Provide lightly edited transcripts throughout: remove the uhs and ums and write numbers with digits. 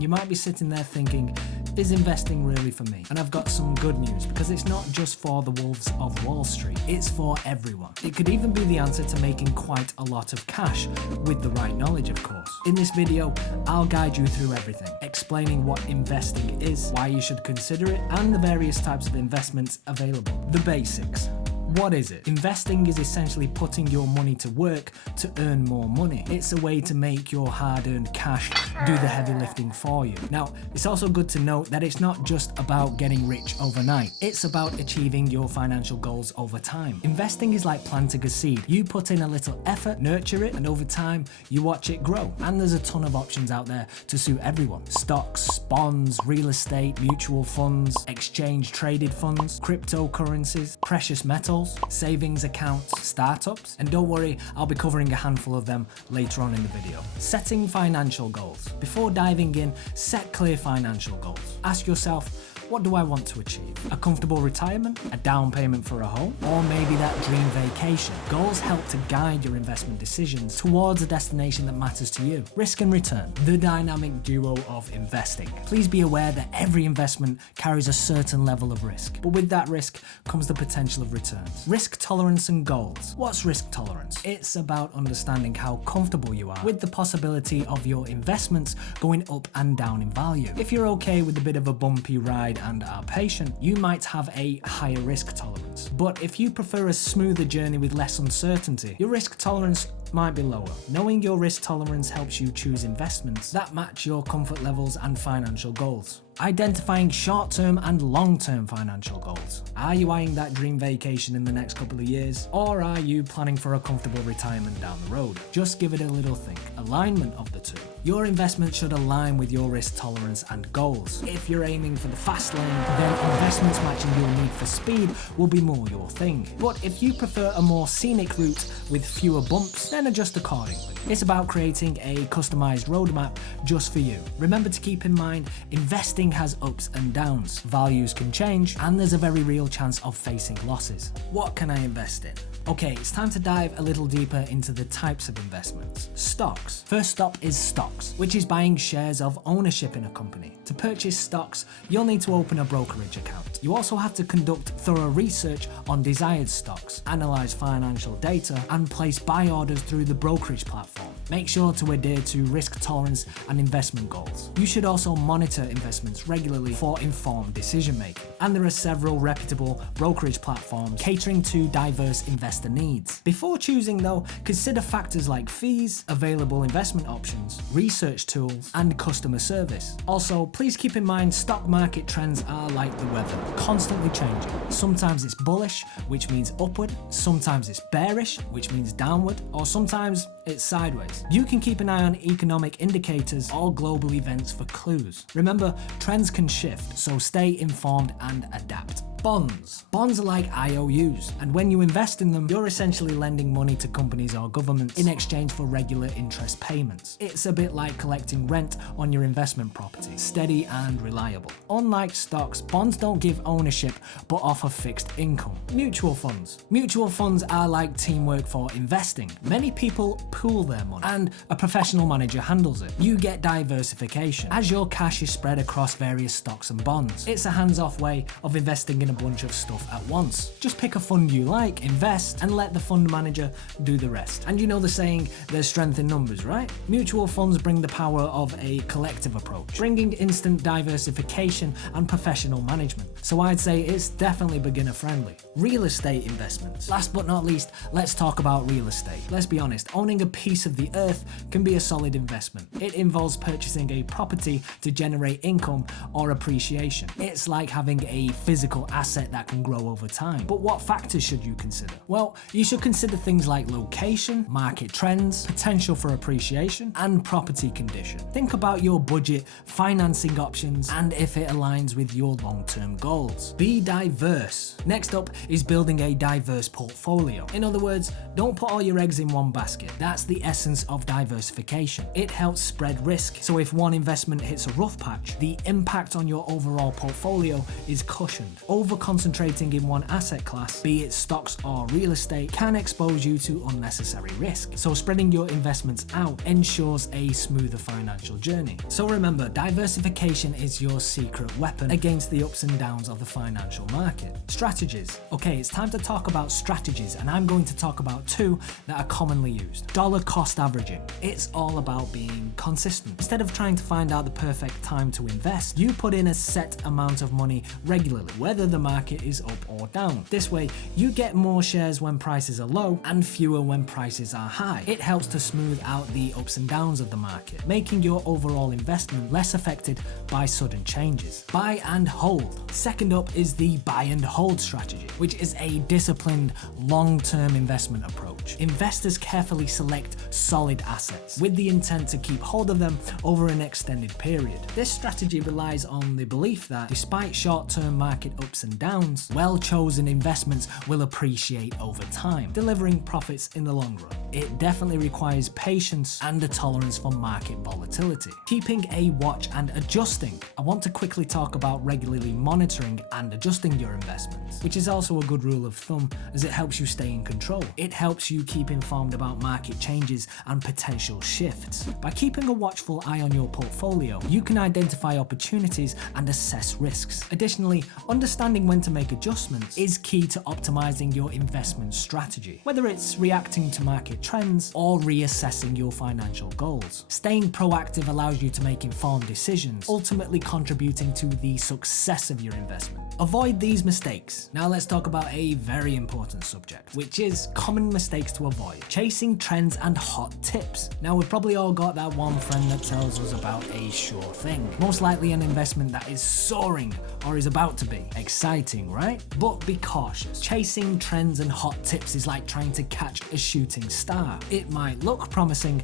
you might be sitting there thinking, is investing really for me? And I've got some good news, because it's not just for the wolves of Wall Street, it's for everyone. It could even be the answer to making quite a lot of cash, with the right knowledge of course. In this video, I'll guide you through everything, explaining what investing is, why you should consider it, and the various types of investments available. The basics. What is it? Investing is essentially putting your money to work to earn more money. It's a way to make your hard-earned cash do the heavy lifting for you. Now, it's also good to note that it's not just about getting rich overnight. It's about achieving your financial goals over time. Investing is like planting a seed. You put in a little effort, nurture it, and over time, you watch it grow. And there's a ton of options out there to suit everyone. Stocks, bonds, real estate, mutual funds, exchange-traded funds, cryptocurrencies, precious metals, savings accounts, startups, and don't worry, I'll be covering a handful of them later on in the video. Setting financial goals. Before diving in, set clear financial goals. Ask yourself, what do I want to achieve? A comfortable retirement? A down payment for a home? Or maybe that dream vacation? Goals help to guide your investment decisions towards a destination that matters to you. Risk and return. The dynamic duo of investing. Please be aware that every investment carries a certain level of risk, but with that risk comes the potential of returns. Risk tolerance and goals. What's risk tolerance? It's about understanding how comfortable you are with the possibility of your investments going up and down in value. If you're okay with a bit of a bumpy ride and are patient, you might have a higher risk tolerance. But if you prefer a smoother journey with less uncertainty, your risk tolerance might be lower. Knowing your risk tolerance helps you choose investments that match your comfort levels and financial goals. Identifying short-term and long-term financial goals. Are you eyeing that dream vacation in the next couple of years? Or are you planning for a comfortable retirement down the road? Just give it a little think. Alignment of the two. Your investment should align with your risk tolerance and goals. If you're aiming for the fast lane, then investments matching your need for speed will be more your thing. But if you prefer a more scenic route with fewer bumps, then adjust accordingly. It's about creating a customized roadmap just for you. Remember to keep in mind, investing has ups and downs. Values can change, and there's a very real chance of facing losses. What can I invest in? Okay, it's time to dive a little deeper into the types of investments. Stocks. First stop is stocks, which is buying shares of ownership in a company. To purchase stocks, you'll need to open a brokerage account. You also have to conduct thorough research on desired stocks, analyze financial data, and place buy orders through the brokerage platform. Make sure to adhere to risk tolerance and investment goals. You should also monitor investments regularly for informed decision making. And there are several reputable brokerage platforms catering to diverse investor needs. Before choosing though, consider factors like fees, available investment options, research tools, and customer service. Also, please keep in mind stock market trends are like the weather, constantly changing. Sometimes it's bullish, which means upward, sometimes it's bearish, which means downward, or sometimes it's sideways. You can keep an eye on economic indicators or global events for clues. Remember, trends can shift, so stay informed and adapt. Bonds. Bonds are like IOUs, and when you invest in them, you're essentially lending money to companies or governments in exchange for regular interest payments. It's a bit like collecting rent on your investment property, steady and reliable. Unlike stocks, bonds don't give ownership but offer fixed income. Mutual funds. Mutual funds are like teamwork for investing. Many people pool their money, and a professional manager handles it. You get diversification, as your cash is spread across various stocks and bonds. It's a hands-off way of investing in a bunch of stuff at once. Just pick a fund you like, invest, and let the fund manager do the rest. And you know the saying, there's strength in numbers, right? Mutual funds bring the power of a collective approach, bringing instant diversification and professional management. So I'd say it's definitely beginner friendly. Real estate investments. Last but not least, let's talk about real estate. Let's be honest, owning a piece of the earth can be a solid investment. It involves purchasing a property to generate income or appreciation. It's like having a physical asset that can grow over time. But what factors should you consider? Well, you should consider things like location, market trends, potential for appreciation, and property condition. Think about your budget, financing options, and if it aligns with your long-term goals. Be diverse. Next up is building a diverse portfolio. In other words, don't put all your eggs in one basket. That's the essence of diversification. It helps spread risk, so if one investment hits a rough patch, the impact on your overall portfolio is cushioned. Over Over-concentrating in one asset class, be it stocks or real estate, can expose you to unnecessary risk. So spreading your investments out ensures a smoother financial journey. So remember, diversification is your secret weapon against the ups and downs of the financial market. Strategies. Okay, it's time to talk about strategies, and I'm going to talk about two that are commonly used. Dollar cost averaging. It's all about being consistent. Instead of trying to find out the perfect time to invest, you put in a set amount of money regularly, whether the market is up or down. This way, you get more shares when prices are low and fewer when prices are high. It helps to smooth out the ups and downs of the market, making your overall investment less affected by sudden changes. Buy and hold. Second up is the buy and hold strategy, which is a disciplined, long-term investment approach. Investors carefully select solid assets with the intent to keep hold of them over an extended period. This strategy relies on the belief that despite short-term market ups and downs, well-chosen investments will appreciate over time, delivering profits in the long run. It definitely requires patience and a tolerance for market volatility. Keeping a watch and adjusting. I want to quickly talk about regularly monitoring and adjusting your investments, which is also a good rule of thumb as it helps you stay in control. It helps you keep informed about market changes and potential shifts. By keeping a watchful eye on your portfolio, you can identify opportunities and assess risks. Additionally, understanding when to make adjustments is key to optimizing your investment strategy, whether it's reacting to market trends or reassessing your financial goals. Staying proactive allows you to make informed decisions, ultimately contributing to the success of your investment. Avoid these mistakes. Now let's talk about a very important subject, which is common mistakes to avoid. Chasing trends and hot tips. Now we've probably all got that one friend that tells us about a sure thing. Most likely an investment that is soaring or is about to be. Exciting, right? But be cautious. Chasing trends and hot tips is like trying to catch a shooting star. It might look promising,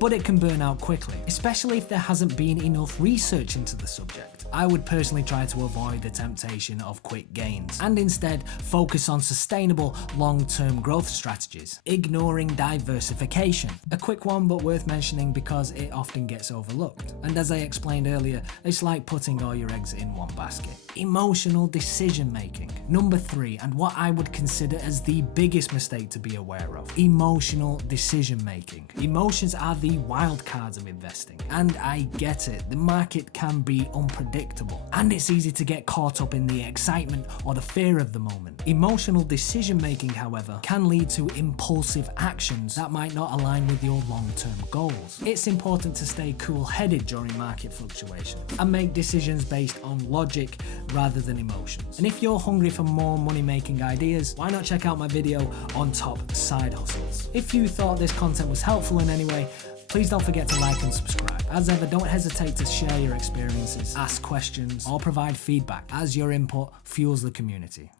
but it can burn out quickly, especially if there hasn't been enough research into the subject. I would personally try to avoid the temptation of quick gains and instead focus on sustainable long-term growth strategies, ignoring diversification. A quick one but worth mentioning because it often gets overlooked. And as I explained earlier, it's like putting all your eggs in one basket. Emotional decision making. Number 3, and what I would consider as the biggest mistake to be aware of. Emotional decision making. Emotions are the wild cards of investing. And I get it, the market can be unpredictable. And it's easy to get caught up in the excitement or the fear of the moment. Emotional decision making, however, can lead to impulsive actions that might not align with your long-term goals. It's important to stay cool-headed during market fluctuations and make decisions based on logic rather than emotions. And if you're hungry for more money-making ideas, why not check out my video on top side hustles? If you thought this content was helpful in any way, please don't forget to like and subscribe. As ever, don't hesitate to share your experiences, ask questions, or provide feedback, as your input fuels the community.